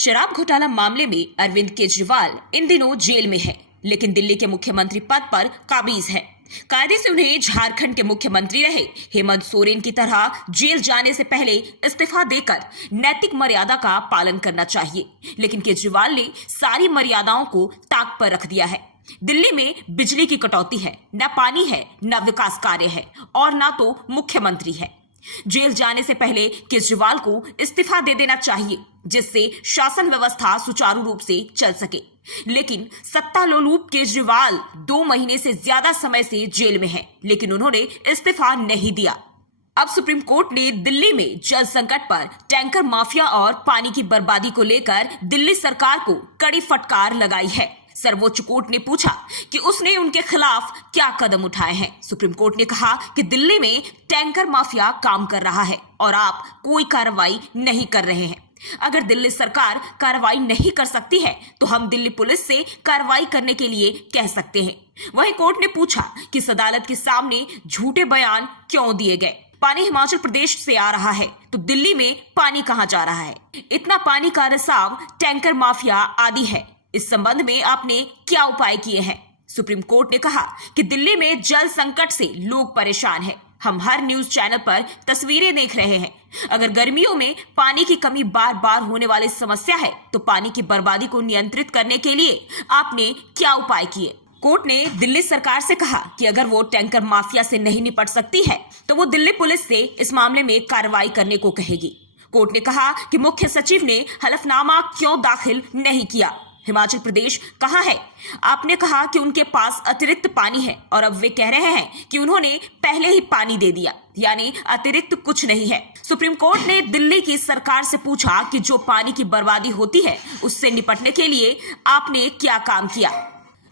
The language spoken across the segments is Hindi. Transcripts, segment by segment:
शराब घोटाला मामले में अरविंद केजरीवाल इन दिनों जेल में है, लेकिन दिल्ली के मुख्यमंत्री पद पर काबिज है। कायदे से उन्हें झारखंड के मुख्यमंत्री रहे हेमंत सोरेन की तरह जेल जाने से पहले इस्तीफा देकर नैतिक मर्यादा का पालन करना चाहिए, लेकिन केजरीवाल ने सारी मर्यादाओं को ताक पर रख दिया है। दिल्ली में बिजली की कटौती है, न पानी है, न विकास कार्य है और न तो मुख्यमंत्री है। जेल जाने से पहले केजरीवाल को इस्तीफा दे देना चाहिए, जिससे शासन व्यवस्था सुचारू रूप से चल सके। लेकिन सत्ता लोलुप केजरीवाल 2 महीने से ज्यादा समय से जेल में हैं, लेकिन उन्होंने इस्तीफा नहीं दिया। अब सुप्रीम कोर्ट ने दिल्ली में जल संकट पर टैंकर माफिया और पानी की बर्बादी को लेकर दिल्ली सरकार को कड़ी फटकार लगाई है। सर्वोच्च कोर्ट ने पूछा कि उसने उनके खिलाफ क्या कदम उठाए हैं। सुप्रीम कोर्ट ने कहा कि दिल्ली में टैंकर माफिया काम कर रहा है और आप कोई कार्रवाई नहीं कर रहे हैं। अगर दिल्ली सरकार कार्रवाई नहीं कर सकती है तो हम दिल्ली पुलिस से कार्रवाई करने के लिए कह सकते हैं। वहीं कोर्ट ने पूछा कि इस अदालत के सामने झूठे बयान क्यों दिए गए। पानी हिमाचल प्रदेश से आ रहा है तो दिल्ली में पानी कहां जा रहा है? इतना पानी का रिसाव टैंकर माफिया आदि है। इस संबंध में आपने क्या उपाय किए हैं? सुप्रीम कोर्ट ने कहा कि दिल्ली में जल संकट से लोग परेशान हैं। हम हर न्यूज चैनल पर तस्वीरें देख रहे हैं। अगर गर्मियों में पानी की कमी बार बार होने वाली समस्या है तो पानी की बर्बादी को नियंत्रित करने के लिए आपने क्या उपाय किए? कोर्ट ने दिल्ली सरकार से कहा कि अगर वो टैंकर माफिया से नहीं निपट सकती है तो वो दिल्ली पुलिस से इस मामले में कार्रवाई करने को कहेगी। कोर्ट ने कहा कि मुख्य सचिव ने हलफनामा क्यों दाखिल नहीं किया? हिमाचल प्रदेश कहाँ है? आपने कहा कि उनके पास अतिरिक्त पानी है और अब वे कह रहे हैं कि उन्होंने पहले ही पानी दे दिया, यानी अतिरिक्त कुछ नहीं है। सुप्रीम कोर्ट ने दिल्ली की सरकार से पूछा कि जो पानी की बर्बादी होती है उससे निपटने के लिए आपने क्या काम किया।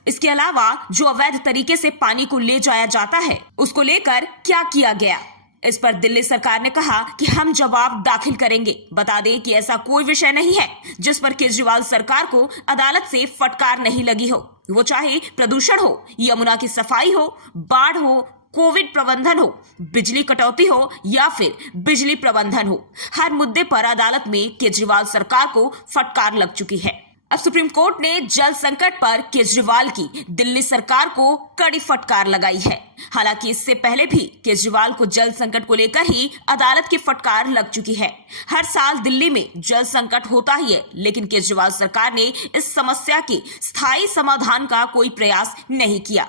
इसके अलावा जो अवैध तरीके से पानी को ले जाया जाता है उसको लेकर क्या किया गया? इस पर दिल्ली सरकार ने कहा कि हम जवाब दाखिल करेंगे। बता दें कि ऐसा कोई विषय नहीं है जिस पर केजरीवाल सरकार को अदालत से फटकार नहीं लगी हो। वो चाहे प्रदूषण हो, यमुना की सफाई हो, बाढ़ हो, कोविड प्रबंधन हो, बिजली कटौती हो या फिर बिजली प्रबंधन हो, हर मुद्दे पर अदालत में केजरीवाल सरकार को फटकार लग चुकी है। अब सुप्रीम कोर्ट ने जल संकट पर केजरीवाल की दिल्ली सरकार को कड़ी फटकार लगाई है। हालांकि इससे पहले भी केजरीवाल को जल संकट को लेकर ही अदालत की फटकार लग चुकी है। हर साल दिल्ली में जल संकट होता ही है, लेकिन केजरीवाल सरकार ने इस समस्या के स्थायी समाधान का कोई प्रयास नहीं किया।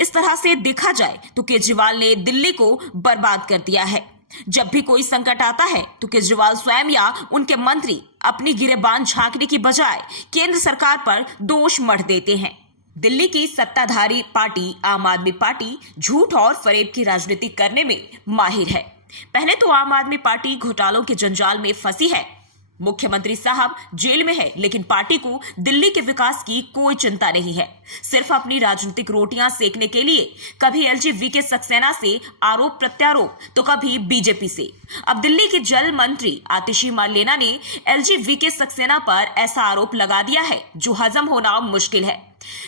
इस तरह से देखा जाए तो केजरीवाल ने दिल्ली को बर्बाद कर दिया है। जब भी कोई संकट आता है तो केजरीवाल स्वयं या उनके मंत्री अपनी गिरेबान झांकने की बजाय केंद्र सरकार पर दोष मढ़ देते हैं। दिल्ली की सत्ताधारी पार्टी आम आदमी पार्टी झूठ और फरेब की राजनीति करने में माहिर है। पहले तो आम आदमी पार्टी घोटालों के जंजाल में फंसी है। मुख्यमंत्री साहब जेल में है, लेकिन पार्टी को दिल्ली के विकास की कोई चिंता नहीं है। सिर्फ अपनी राजनीतिक रोटियां सेकने के लिए कभी एलजी वीके सक्सेना से आरोप प्रत्यारोप तो कभी बीजेपी से। अब दिल्ली के जल मंत्री आतिशी मार्लेना ने एलजी वीके सक्सेना पर ऐसा आरोप लगा दिया है जो हजम होना मुश्किल है।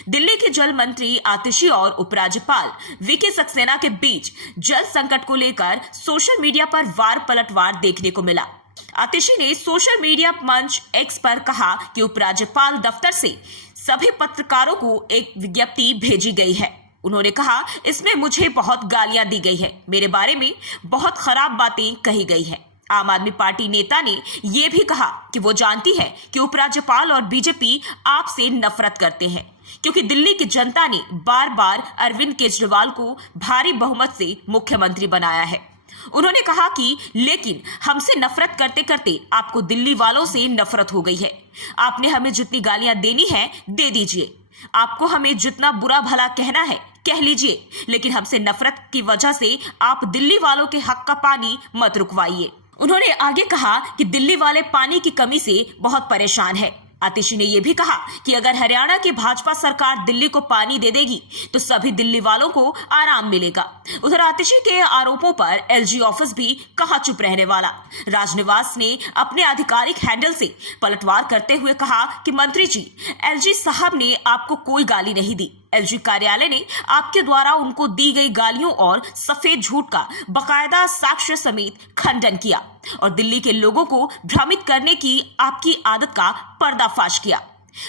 दिल्ली के जल मंत्री आतिशी और उपराज्यपाल वीके सक्सेना के बीच जल संकट को लेकर सोशल मीडिया पर वार पलटवार देखने को मिला। आतिशी ने सोशल मीडिया मंच एक्स पर कहा कि उपराज्यपाल दफ्तर से सभी पत्रकारों को एक विज्ञप्ति भेजी गई है। उन्होंने कहा, इसमें मुझे बहुत गालियां दी गई है, मेरे बारे में बहुत खराब बातें कही गई है। आम आदमी पार्टी नेता ने यह भी कहा कि वो जानती है कि उपराज्यपाल और बीजेपी आपसे नफरत करते हैं, क्योंकि दिल्ली की जनता ने बार बार अरविंद केजरीवाल को भारी बहुमत से मुख्यमंत्री बनाया है। उन्होंने कहा कि लेकिन हमसे नफरत करते करते आपको दिल्ली वालों से नफरत हो गई है। आपने हमें जितनी गालियां देनी है दे दीजिए, आपको हमें जितना बुरा भला कहना है कह लीजिए, लेकिन हमसे नफरत की वजह से आप दिल्ली वालों के हक का पानी मत रुकवाइए। उन्होंने आगे कहा कि दिल्ली वाले पानी की कमी से बहुत परेशान है। आतिशी ने यह भी कहा कि अगर हरियाणा की भाजपा सरकार दिल्ली को पानी दे देगी तो सभी दिल्ली वालों को आराम मिलेगा। उधर आतिशी के आरोपों पर एलजी ऑफिस भी कहाँ चुप रहने वाला। राजनिवास ने अपने आधिकारिक हैंडल से पलटवार करते हुए कहा कि मंत्री जी, एलजी साहब ने आपको कोई गाली नहीं दी, एलजी कार्यालय ने आपके द्वारा उनको दी गई गालियों और सफेद झूठ का बकायदा साक्ष्य समेत खंडन किया और दिल्ली के लोगों को भ्रमित करने की आपकी आदत का पर्दाफाश किया।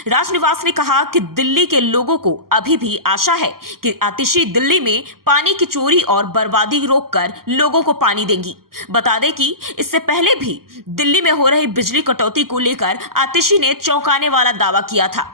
राजनिवास ने कहा कि दिल्ली के लोगों को अभी भी आशा है कि आतिशी दिल्ली में पानी की चोरी और बर्बादी रोककर लोगों को पानी देंगी। बता दें कि इससे पहले भी दिल्ली में हो रही बिजली कटौती को लेकर आतिशी ने चौंकाने वाला दावा किया था।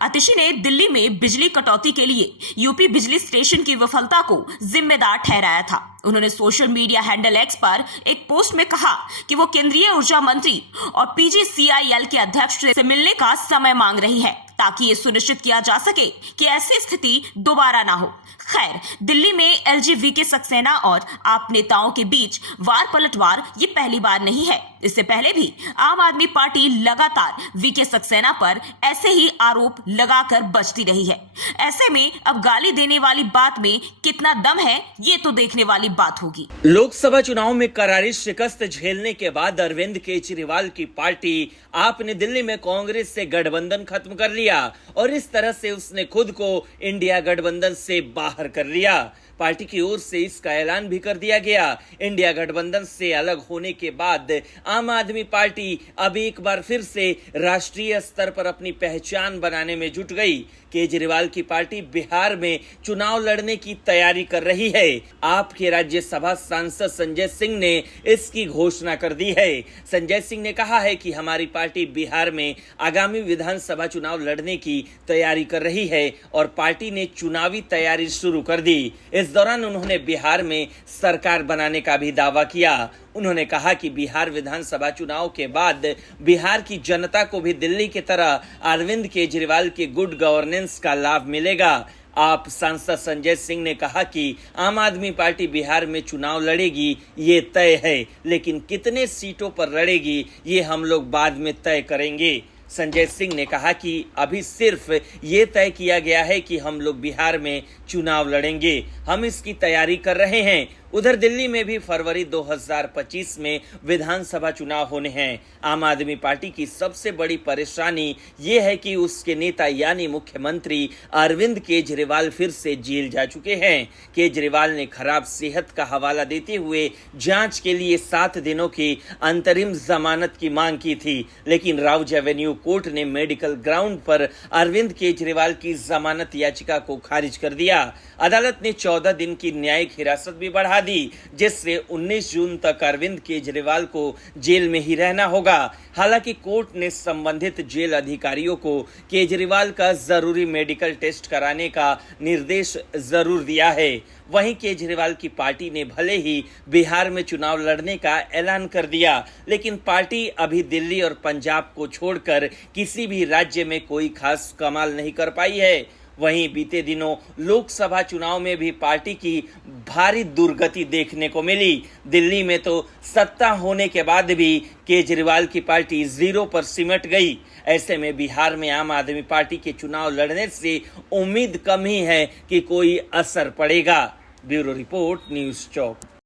आतिशी ने दिल्ली में बिजली कटौती के लिए यूपी बिजली स्टेशन की विफलता को जिम्मेदार ठहराया था। उन्होंने सोशल मीडिया हैंडल एक्स पर एक पोस्ट में कहा कि वो केंद्रीय ऊर्जा मंत्री और पीजीसीआईएल के अध्यक्ष से मिलने का समय मांग रही है ताकि ये सुनिश्चित किया जा सके कि ऐसी स्थिति दोबारा ना हो। खैर, दिल्ली में एलजी वीके सक्सेना और आप नेताओं के बीच वार पलटवार ये पहली बार नहीं है। इससे पहले भी आम आदमी पार्टी लगातार वीके सक्सेना पर ऐसे ही आरोप लगाकर बचती रही है। ऐसे में अब गाली देने वाली बात में कितना दम है, ये तो देखने वाली बात होगी। लोकसभा चुनाव में करारी शिकस्त झेलने के बाद अरविंद केजरीवाल की पार्टी आप ने दिल्ली में कांग्रेस से गठबंधन खत्म कर लिया और इस तरह से उसने खुद को इंडिया गठबंधन से बाहर कर लिया। पार्टी की ओर से इसका ऐलान भी कर दिया गया। इंडिया गठबंधन से अलग होने के बाद आम आदमी पार्टी अब एक बार फिर से राष्ट्रीय स्तर पर अपनी पहचान बनाने में जुट गई। केजरीवाल की पार्टी बिहार में चुनाव लड़ने की तैयारी कर रही है। आपके राज्यसभा सांसद संजय सिंह ने इसकी घोषणा कर दी है। संजय सिंह ने कहा है कि हमारी पार्टी बिहार में आगामी विधानसभा चुनाव लड़ने की तैयारी कर रही है और पार्टी ने चुनावी तैयारी शुरू कर दी। इस दौरान उन्होंने बिहार में सरकार बनाने का भी दावा किया। उन्होंने कहा कि बिहार विधानसभा चुनाव के बाद बिहार की जनता को भी दिल्ली की तरह अरविंद केजरीवाल के गुड गवर्नेंस का लाभ मिलेगा। आप सांसद संजय सिंह ने कहा कि आम आदमी पार्टी बिहार में चुनाव लड़ेगी, ये तय है, लेकिन कितने सीटों पर लड़ेगी ये हम लोग बाद में तय करेंगे। संजय सिंह ने कहा कि अभी सिर्फ ये तय किया गया है कि हम लोग बिहार में चुनाव लड़ेंगे, हम इसकी तैयारी कर रहे हैं। उधर दिल्ली में भी फरवरी 2025 में विधानसभा चुनाव होने हैं। आम आदमी पार्टी की सबसे बड़ी परेशानी ये है कि उसके नेता यानी मुख्यमंत्री अरविंद केजरीवाल फिर से जेल जा चुके हैं। केजरीवाल ने खराब सेहत का हवाला देते हुए जांच के लिए 7 दिनों की अंतरिम जमानत की मांग की थी, लेकिन राउज एवेन्यू कोर्ट ने मेडिकल ग्राउंड पर अरविंद केजरीवाल की जमानत याचिका को खारिज कर दिया। अदालत ने 14 दिन की न्यायिक हिरासत भी बढ़ा दी, जिससे 19 जून तक अरविंद केजरीवाल को जेल में ही रहना होगा। हालांकि कोर्ट ने संबंधित जेल अधिकारियों को केजरीवाल का जरूरी मेडिकल टेस्ट कराने का निर्देश जरूर दिया है। वहीं केजरीवाल की पार्टी ने भले ही बिहार में चुनाव लड़ने का ऐलान कर दिया, लेकिन पार्टी अभी दिल्ली और पंजाब को छोड़कर किसी भी राज्य में कोई खास कमाल नहीं कर पाई है। वहीं बीते दिनों लोकसभा चुनाव में भी पार्टी की भारी दुर्गति देखने को मिली। दिल्ली में तो सत्ता होने के बाद भी केजरीवाल की पार्टी 0 पर सिमट गई। ऐसे में बिहार में आम आदमी पार्टी के चुनाव लड़ने से उम्मीद कम ही है कि कोई असर पड़ेगा। ब्यूरो रिपोर्ट, न्यूज़ चौक।